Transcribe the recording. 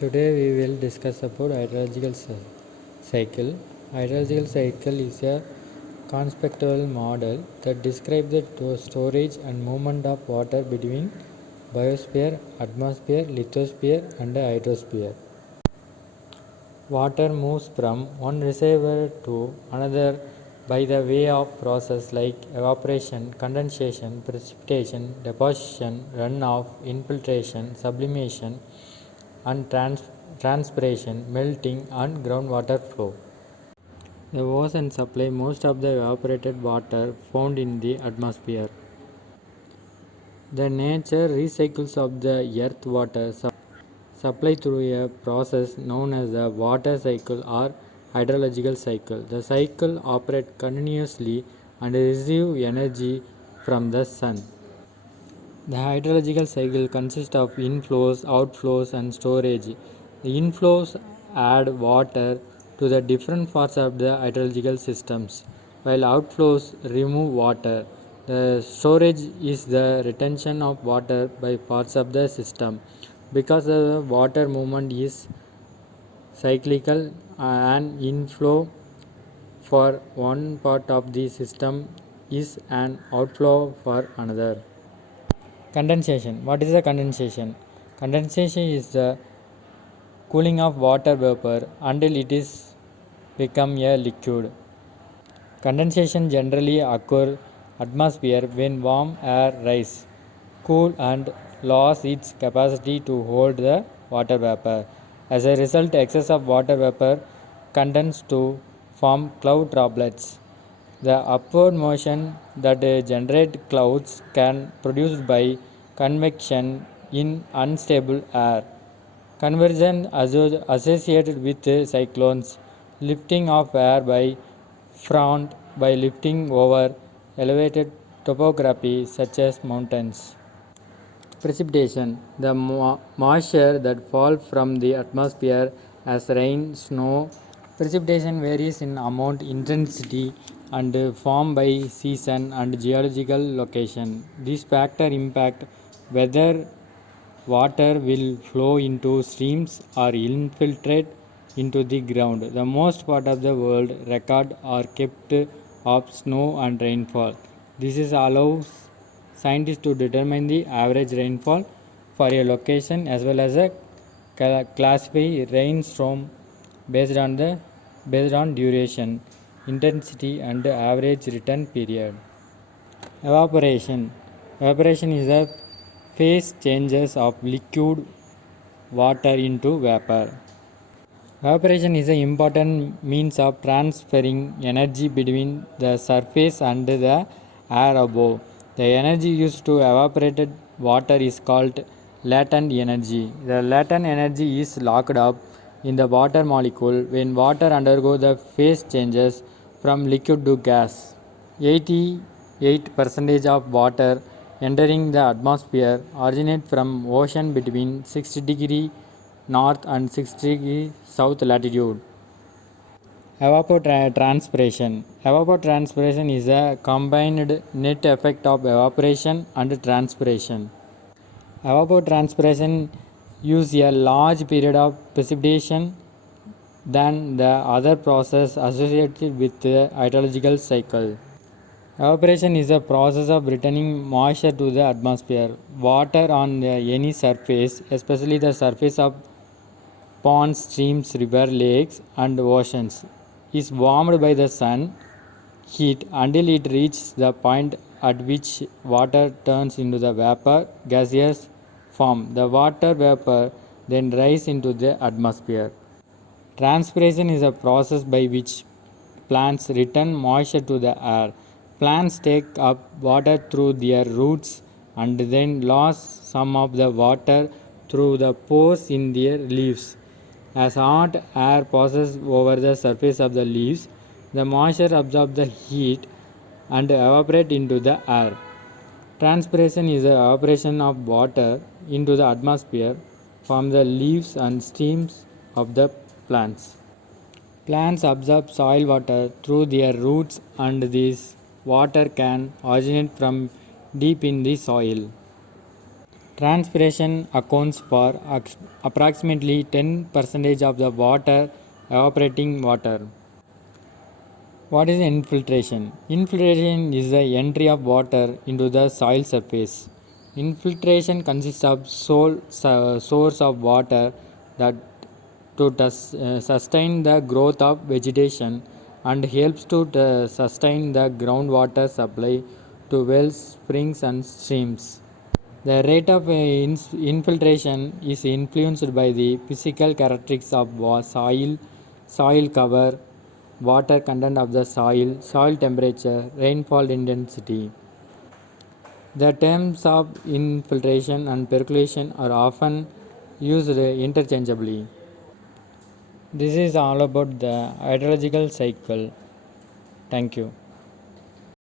Today we will discuss about hydrological cycle. Hydrological cycle is a conceptual model that describes the storage and movement of water between biosphere, atmosphere, lithosphere and hydrosphere. Water moves from one reservoir to another by the way of process like evaporation, condensation, precipitation, deposition, runoff, infiltration, sublimation, and transpiration, melting, and groundwater flow. The ocean supply most of the evaporated water found in the atmosphere. The nature recycles of the earth water supply through a process known as the water cycle or hydrological cycle. The cycle operates continuously and receives energy from the sun. The hydrological cycle consists of inflows, outflows, and storage. The inflows add water to the different parts of the hydrological systems, while outflows remove water. The storage is the retention of water by parts of the system. Because the water movement is cyclical, an inflow for one part of the system is an outflow for another. Condensation. What is the condensation? Condensation is the cooling of water vapor until it is become a liquid. Condensation generally occurs atmosphere when warm air rises, cool and lose its capacity to hold the water vapor. As a result, excess of water vapor condenses to form cloud droplets. The upward motion that generates clouds can produced by convection in unstable air. Conversion associated with cyclones, lifting of air by front by lifting over elevated topography such as mountains. Precipitation. The moisture that falls from the atmosphere as rain, snow. Precipitation varies in amount, intensity, and form by season and geological location. These factors impact whether water will flow into streams or infiltrate into the ground. The most part of the world record are kept of snow and rainfall. This is allows scientists to determine the average rainfall for a location as well as a classify rainstorm based on duration, intensity and average return period. Evaporation. Evaporation is the phase changes of liquid water into vapor. Evaporation is an important means of transferring energy between the surface and the air above. The energy used to evaporated water is called latent energy. The latent energy is locked up in the water molecule when water undergoes the phase changes from liquid to gas. 88% of water entering the atmosphere originate from ocean between 60 degree north and 60 degree south latitude. Evapotranspiration. Evapotranspiration is a combined net effect of evaporation and transpiration. Evapotranspiration uses a large period of precipitation than the other process associated with the hydrological cycle. Evaporation is a process of returning moisture to the atmosphere. Water on any surface, especially the surface of ponds, streams, rivers, lakes, and oceans, is warmed by the sun heat until it reaches the point at which water turns into the vapor gaseous form. The water vapor then rises into the atmosphere. Transpiration is a process by which plants return moisture to the air. Plants take up water through their roots and then lose some of the water through the pores in their leaves. As hot air passes over the surface of the leaves, the moisture absorbs the heat and evaporates into the air. Transpiration is the evaporation of water into the atmosphere from the leaves and stems of the plants. Plants absorb soil water through their roots and this water can originate from deep in the soil. Transpiration accounts for approximately 10% of the water evaporating water. What is infiltration? Infiltration is the entry of water into the soil surface. Infiltration consists of source of water that sustain the growth of vegetation and helps to sustain the groundwater supply to wells, springs, and streams. The rate of infiltration is influenced by the physical characteristics of soil, soil cover, water content of the soil, soil temperature, rainfall intensity. The terms of infiltration and percolation are often used interchangeably. This is all about the hydrological cycle. Thank you.